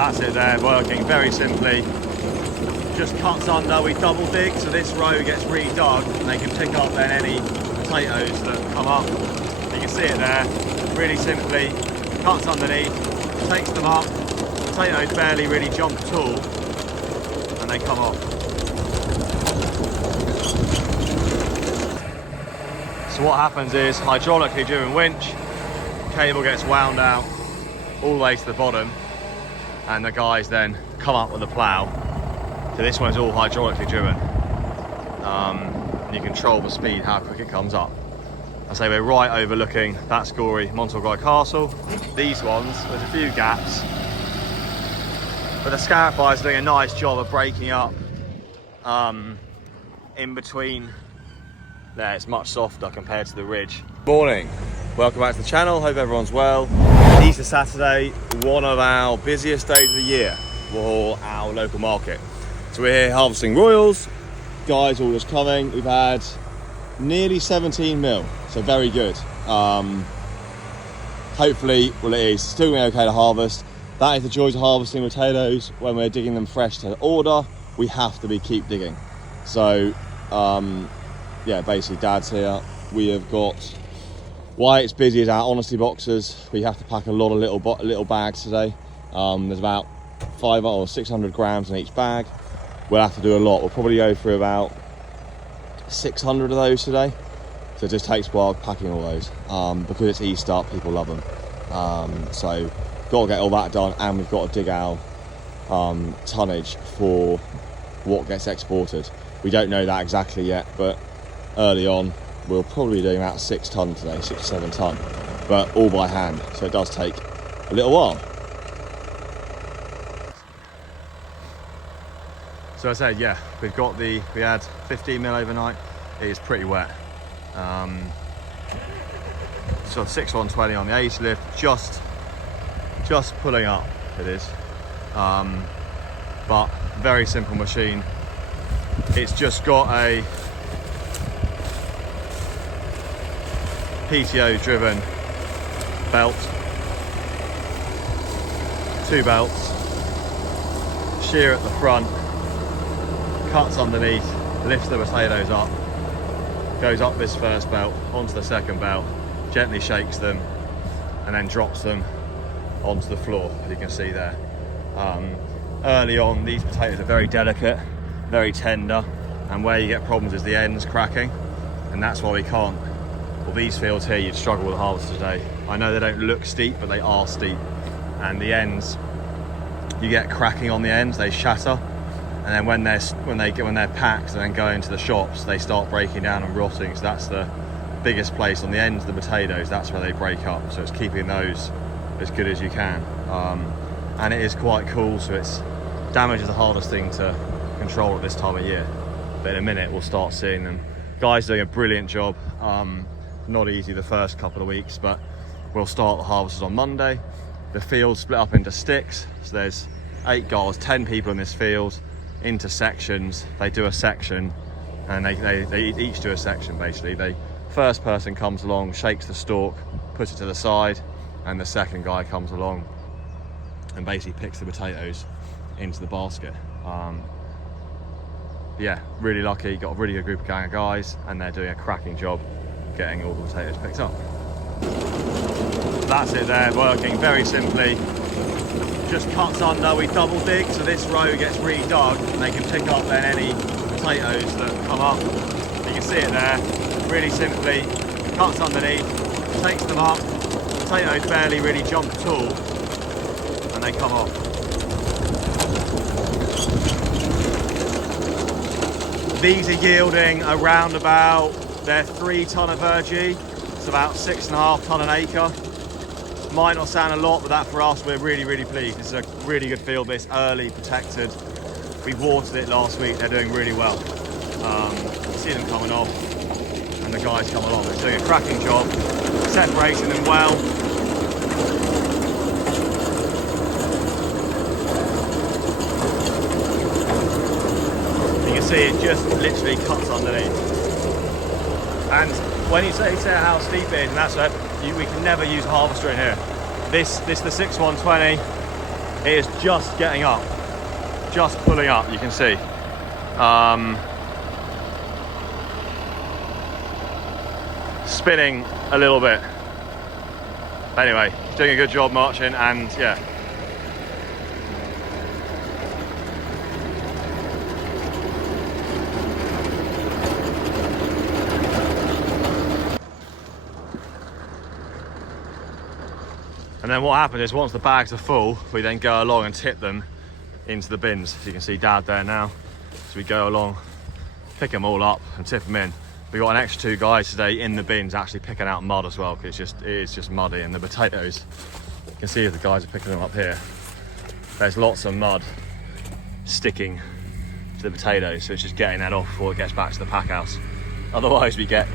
That's it there, working very simply. Just cuts under, we double dig, so this row gets redug and they can pick up then any potatoes that come up. You can see it there, really simply, cuts underneath, takes them up, potatoes barely really jump at all, and they come off. So what happens is, hydraulically driven winch, cable gets wound out all the way to the bottom, and the guys then come up with a plough. So this one's all hydraulically driven. And you control the speed, how quick it comes up. I say we're right overlooking that Scory Montelguy Castle. These ones, there's a few gaps, but the Scarifiers are doing a nice job of breaking up in between. There, it's much softer compared to the ridge. Morning, welcome back to the channel, hope everyone's well. Easter Saturday, one of our busiest days of the year for our local market. So we're here harvesting royals, guys all just coming. We've had nearly 17 mil, so very good. Hopefully, well it is still going okay to harvest. That is the joys of harvesting potatoes. When we're digging them fresh to order, we have to keep digging. So yeah, basically Dad's here. We have got, why it's busy is our honesty boxes. We have to pack a lot of little bags today. There's about 500 or 600 grams in each bag. We'll have to do a lot. We'll probably go through about 600 of those today. So it just takes a while packing all those. Because it's Easter, people love them. So got to get all that done, and we've got to dig our tonnage for what gets exported. We don't know that exactly yet, but early on we'll probably be doing about 6 ton today, 6 to 7 ton, but all by hand, so it does take a little while. So I said, yeah, we had 15 mil overnight. It is pretty wet. So 6120 on the 80 lift, just pulling up it is. But very simple machine. It's just got a PTO driven belt, 2 belts, shear at the front, cuts underneath, lifts the potatoes up, goes up this first belt onto the second belt, gently shakes them, and then drops them onto the floor, as you can see there. Early on, these potatoes are very delicate, very tender, and where you get problems is the ends cracking, and that's why we can't. Well, these fields here, you'd struggle with harvest today. I know they don't look steep, but they are steep, and the ends, you get cracking on the ends, they shatter, and then when they're packed and then go into the shops, they start breaking down and rotting. So that's the biggest place on the ends of the potatoes. That's where they break up. So it's keeping those as good as you can, and it is quite cool. So it's damage is the hardest thing to control at this time of year, but in a minute we'll start seeing them. Guys doing a brilliant job. Not easy the first couple of weeks, but we'll start the harvests on Monday. The field's split up into sticks, so there's 8 guys, 10 people in this field, into sections. They do a section, and they each do a section basically. The first person comes along, shakes the stalk, puts it to the side, and the second guy comes along and basically picks the potatoes into the basket. Yeah, really lucky, got a really good group of gang of guys, and they're doing a cracking job getting all the potatoes picked up. That's it there, working very simply. Just cuts under, we double dig, so this row gets redug, and they can pick up then any potatoes that come up. You can see it there, really simply, cuts underneath, takes them up, potatoes barely really jump at all, and they come off. These are yielding around about, they're 3 ton of virgie, it's about 6.5 ton an acre. Might not sound a lot, but that for us, we're really, really pleased. This is a really good field, this early protected. We watered it last week, they're doing really well. See them coming off, and the guys come along. They're doing a cracking job, separating them well. You can see it just literally cuts underneath. And when you say how steep it is, and that's it, we can never use a harvester in here. This the 6120, It is just getting up, just pulling up, you can see. Spinning a little bit. Anyway, doing a good job marching, and yeah. And then what happens is once the bags are full, we then go along and tip them into the bins. As you can see Dad there now. So we go along, pick them all up and tip them in. We got an extra 2 guys today in the bins actually picking out mud as well, because it is just muddy. And the potatoes, you can see the guys are picking them up here. There's lots of mud sticking to the potatoes, so it's just getting that off before it gets back to the pack house. Otherwise we get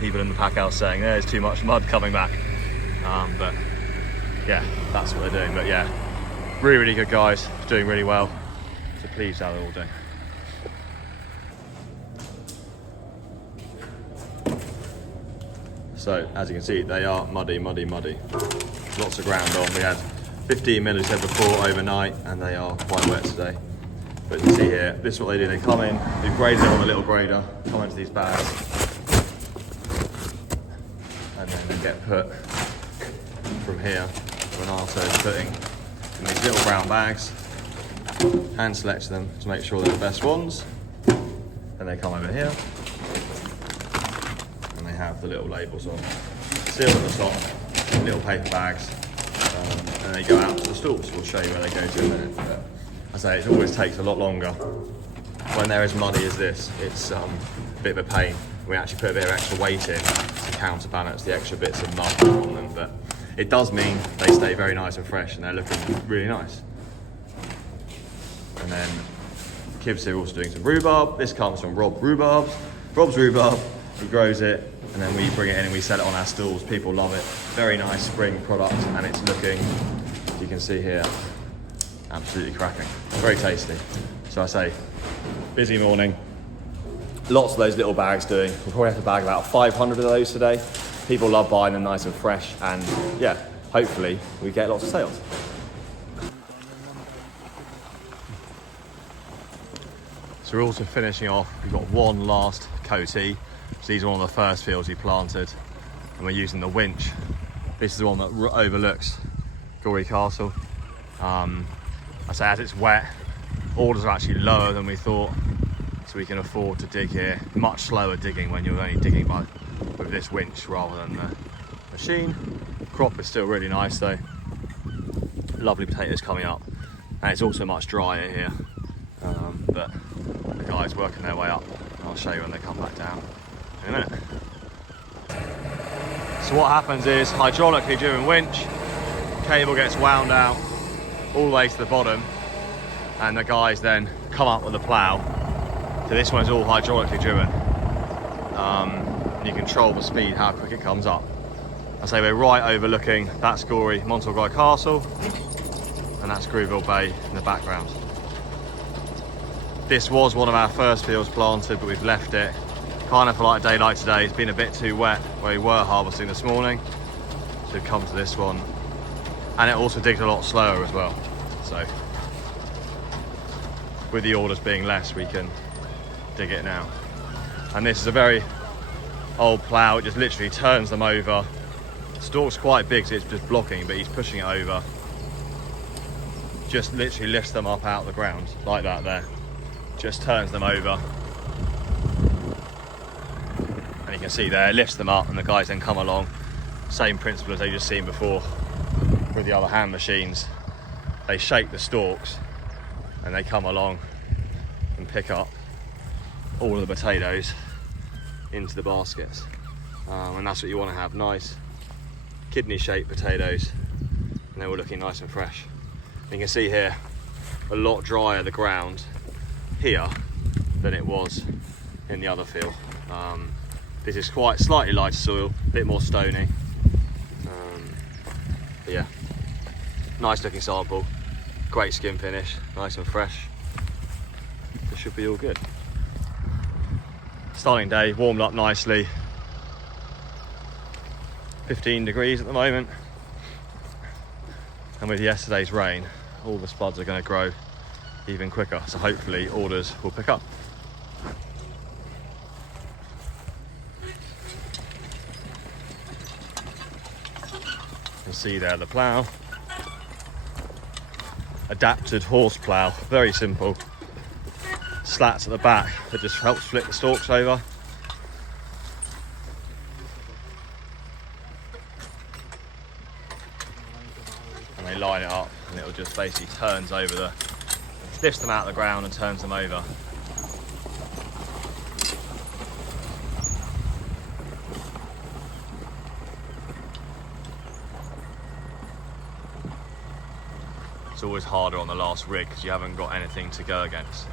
people in the pack house saying there's too much mud coming back. But yeah, that's what they're doing. But yeah, really good guys, doing really well. So pleased how they're all doing. So as you can see, they are muddy. Lots of ground on. We had 15 mils said before overnight, and they are quite wet today. But you can see here, this is what they do. They come in, we grade them on a little grader, come into these bags, and then they get put from here. Renato is putting in these little brown bags, hand selects them to make sure they're the best ones. Then they come over here, and they have the little labels on, sealed at the top, little paper bags, and they go out to the stalls. We'll show you where they go to in a minute. But I say it always takes a lot longer. When they're as muddy as this, it's a bit of a pain. We actually put a bit of extra weight in to counterbalance the extra bits of mud on them, but it does mean they stay very nice and fresh, and they're looking really nice. And then Kib's here also doing some rhubarb. This comes from Rob's rhubarb. He grows it, and then we bring it in and we sell it on our stalls. People love it. Very nice spring product, and it's looking, you can see here, absolutely cracking. Very tasty. So I say, busy morning. Lots of those little bags doing. We'll probably have to bag about 500 of those today. People love buying them nice and fresh, and yeah, hopefully we get lots of sales. So we're also finishing off. We've got one last coatee. So these are one of the first fields we planted, and we're using the Winch. This is the one that overlooks Gorey Castle. I say as it's wet, orders are actually lower than we thought, so we can afford to dig here. Much slower digging when you're only digging with this winch rather than the machine. Crop is still really nice though. Lovely potatoes coming up, and it's also much drier here. But the guys working their way up. I'll show you when they come back down in a minute. So what happens is, hydraulically driven winch, cable gets wound out all the way to the bottom, and the guys then come up with the plough. So this one's all hydraulically driven. And you control the speed, how quick it comes up. I say we're right overlooking, that's Gorey Castle, and that's Grooville Bay in the background. This was one of our first fields planted, but we've left it kind of for like a day like today. It's been a bit too wet where we were harvesting this morning, so we've come to this one, and it also digs a lot slower as well. So with the orders being less, we can dig it now. And this is a very old plough. It just literally turns them over. The stalk's quite big, so it's just blocking, but he's pushing it over. Just literally lifts them up out of the ground like that there. Just turns them over, and you can see there, it lifts them up, and the guys then come along. Same principle as they've just seen before with the other hand machines. They shake the stalks, and they come along and pick up all of the potatoes into the baskets. And that's what you want to have, nice kidney shaped potatoes, and they're all looking nice and fresh. And you can see here, a lot drier the ground here than it was in the other field. This is quite slightly lighter soil, a bit more stony. But yeah, nice looking sample, great skin finish, nice and fresh. This should be all good. Starting day, warmed up nicely. 15 degrees at the moment. And with yesterday's rain, all the spuds are going to grow even quicker. So hopefully orders will pick up. You can see there the plough. Adapted horse plough, very simple. Slats at the back that just helps flip the stalks over. And they line it up and it'll just basically lifts them out of the ground and turns them over. It's always harder on the last rig because you haven't got anything to go against.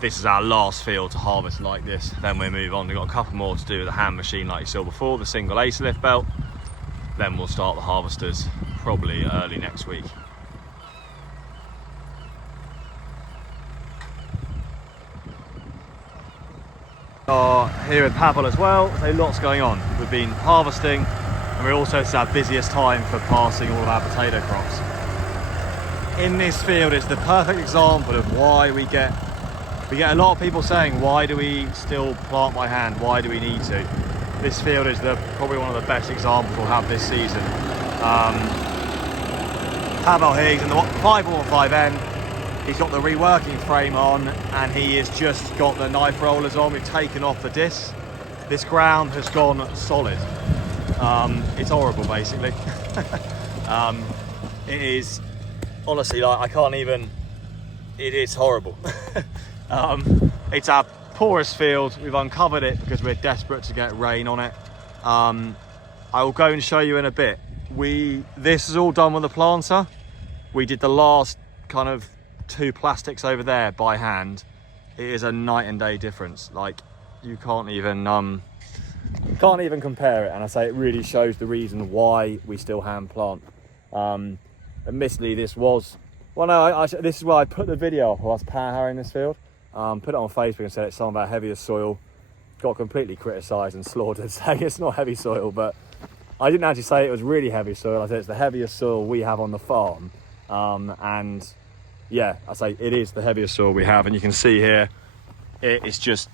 This is our last field to harvest like this, then we move on. We've got a couple more to do with the hand machine like you saw before, the single ace lift belt. Then we'll start the harvesters probably early next week. Here with Pavel as well, so lots going on. We've been harvesting and we're also it's our busiest time for passing all of our potato crops. In this field it's the perfect example of why we get a lot of people saying, why do we still plant by hand? Why do we need to? This field is probably one of the best examples we'll have this season. Pavel here, he's in the 515N. He's got the reworking frame on and he has just got the knife rollers on. We've taken off the discs. This ground has gone solid. It's horrible basically. It is honestly like I can't even, it is horrible. It's our poorest field. We've uncovered it because we're desperate to get rain on it. I will go and show you in a bit. This is all done with a planter. We did the last kind of 2 plastics over there by hand. It is a night and day difference. Like you can't even compare it. And I say it really shows the reason why we still hand plant. Admittedly, this was this is where I put the video of us power harrowing this field. Put it on Facebook and said it's some of our heaviest soil. Got completely criticised and slaughtered saying it's not heavy soil, but I didn't actually say it was really heavy soil. I said it's the heaviest soil we have on the farm. And yeah, I say it is the heaviest soil we have, and you can see here it is just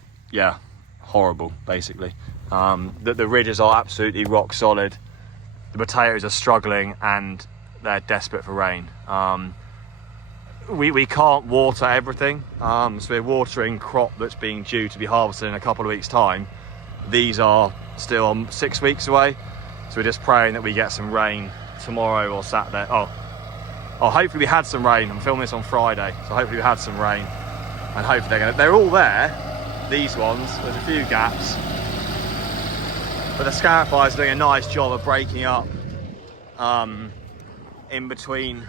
horrible basically. The ridges are absolutely rock solid. The potatoes are struggling and they're desperate for rain. We can't water everything, so we're watering crop that's being due to be harvested in a couple of weeks time. These are still 6 weeks away, so we're just praying that we get some rain tomorrow or Saturday. Hopefully we had some rain. I'm filming this on Friday, so hopefully we had some rain, and hopefully they're all there. These ones, there's a few gaps, but the scarifier is doing a nice job of breaking up in between.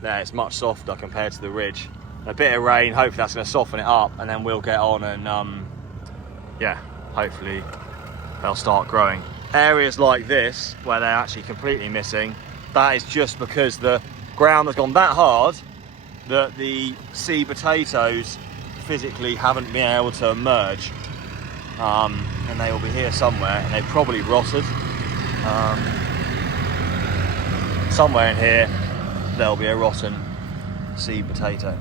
There, it's much softer compared to the ridge. A bit of rain, hopefully that's going to soften it up, and then we'll get on and hopefully they'll start growing. Areas like this where they're actually completely missing, that is just because the ground has gone that hard that the seed potatoes physically haven't been able to emerge, and they will be here somewhere, and they've probably rotted. Somewhere in here there'll be a rotten seed potato.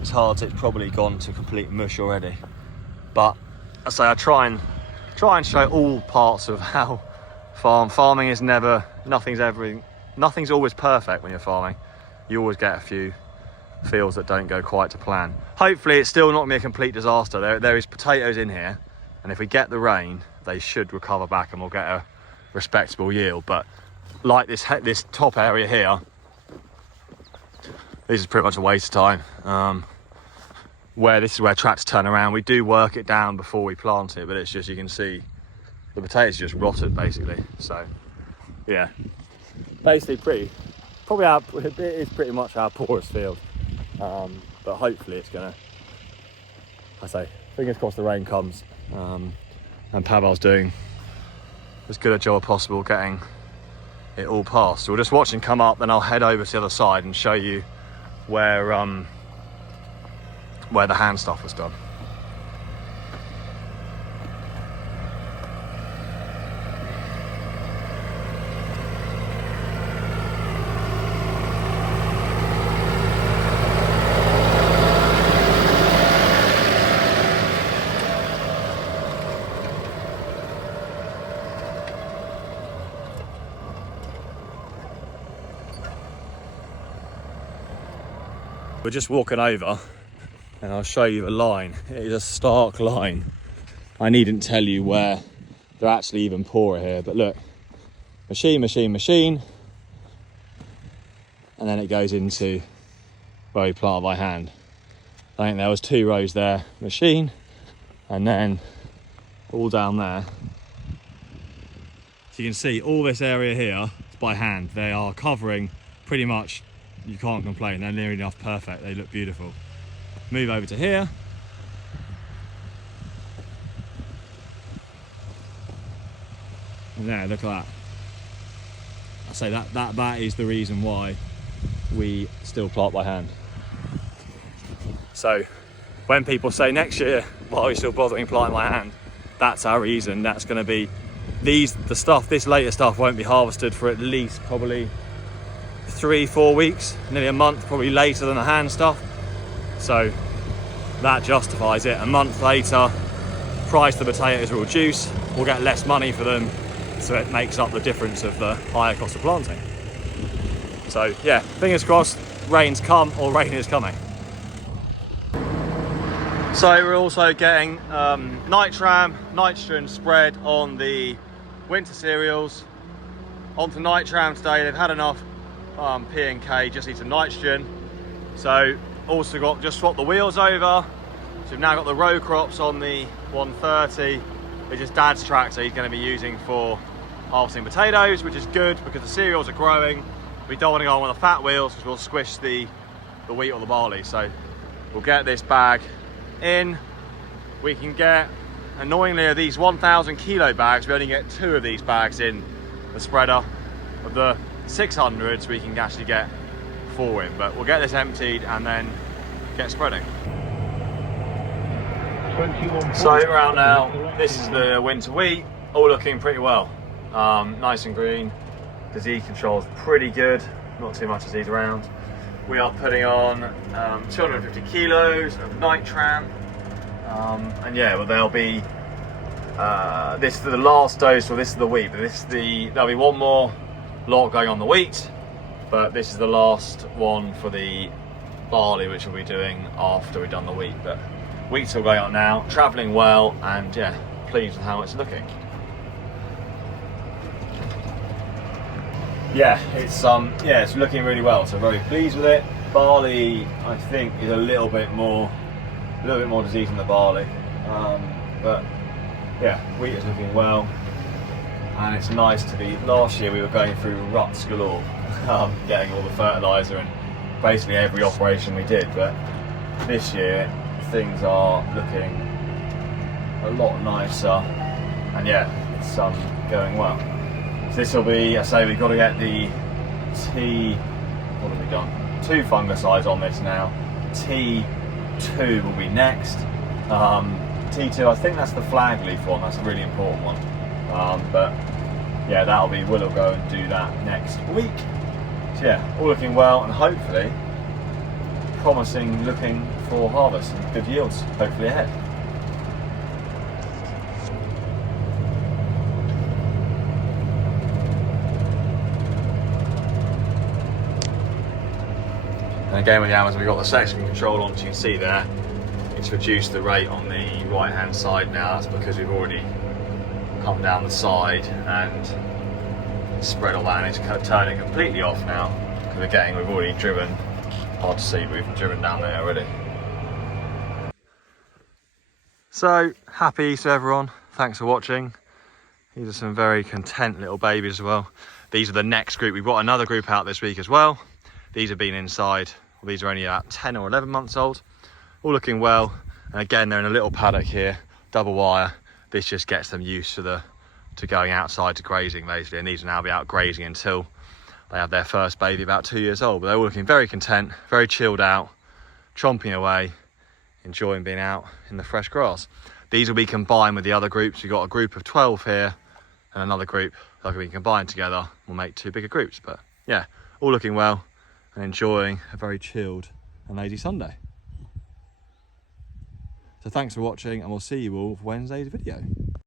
It's hard, it's probably gone to complete mush already. But I say I try and show all parts of how farming is nothing's always perfect when you're farming. You always get a few fields that don't go quite to plan. Hopefully it's still not gonna be a complete disaster. There is potatoes in here, and if we get the rain they should recover back and we'll get a respectable yield. But like this top area here, this is pretty much a waste of time. This is where tractors turn around. We do work it down before we plant it, but it's just, you can see the potatoes just rotted basically. So yeah, basically it is pretty much our poorest field. But hopefully it's gonna, I say, fingers crossed the rain comes. And Pavel's doing as good a job as possible getting it all past. So we'll just watch him come up, then I'll head over to the other side and show you where the hand stuff was done. We're just walking over and I'll show you the line. It is a stark line. I needn't tell you where they're actually even poorer here, but look, machine, machine, machine, and then it goes into where we plant by hand. I think there was 2 rows there, machine, and then all down there. So you can see all this area here is by hand. They are covering pretty much, you can't complain, they're near enough perfect, they look beautiful. Move over to here. And there, look at that. I say that is the reason why we still plant by hand. So when people say next year, why are we still bothering planting by hand? That's our reason. That's going to be this later stuff won't be harvested for at least probably 3-4 weeks, nearly a month, probably later than the hand stuff. So that justifies it. A month later, price of the potatoes will reduce, we'll get less money for them, so it makes up the difference of the higher cost of planting. So yeah, fingers crossed, rain's come, or rain is coming. So we're also getting nitrogen spread on the winter cereals. Onto nitram today. They've had enough P and K, just need some nitrogen. So also just swapped the wheels over. So we've now got the row crops on the 130, which is Dad's tractor he's going to be using for harvesting potatoes, which is good because the cereals are growing. We don't want to go on with the fat wheels because we'll squish the wheat or the barley. So we'll get this bag in. We can get, annoyingly, of these 1,000 kilo bags, we only get 2 of these bags in the spreader. Of the 600s, we can actually get 4 in, but we'll get this emptied and then get spreading. So around now, this is the winter wheat, all looking pretty well. Nice and green. Disease control is pretty good, not too much disease around. We are putting on 250 kilos of nitram, and yeah, well, there'll be this is the last dose, or this is the wheat, but there'll be one more lot going on the wheat, but this is the last one for the barley, which we'll be doing after we've done the wheat. But wheat's all going on now, travelling well, and yeah, pleased with how it's looking. Yeah, it's looking really well, so very pleased with it. Barley, I think, is a little bit more disease in the barley, but yeah, wheat is looking well, and it's nice to be. Last year we were going through ruts galore, getting all the fertiliser and basically every operation we did, but this year things are looking a lot nicer, and yeah, it's going well. So this will be, I say, we've got to get the what have we done? 2 fungicides on this now. T2 will be next. T2, I think that's the flag leaf one, that's a really important one. But yeah, we'll go and do that next week. So yeah, all looking well, and hopefully promising looking for harvest and good yields, hopefully ahead. And again with the Amazon, we've got the section control on, so you can see there, it's reduced the rate on the right hand side now. That's because we've already come down the side and spread all that, and it's turning completely off now, because we've already driven, hard to see, but we've driven down there already. So, happy Easter everyone, thanks for watching. These are some very content little babies as well. These are the next group. We've got another group out this week as well. These have been inside. These are only about 10 or 11 months old, all looking well. And again, they're in a little paddock here, double wire. This just gets them used to going outside to grazing basically, and these will now be out grazing until they have their first baby about 2 years old. But they're all looking very content, very chilled out, chomping away, enjoying being out in the fresh grass. These will be combined with the other groups. We've got a group of 12 here and another group that can be combined together. We'll make 2 bigger groups, but yeah, all looking well and enjoying a very chilled and lazy Sunday. So thanks for watching, and we'll see you all for Wednesday's video.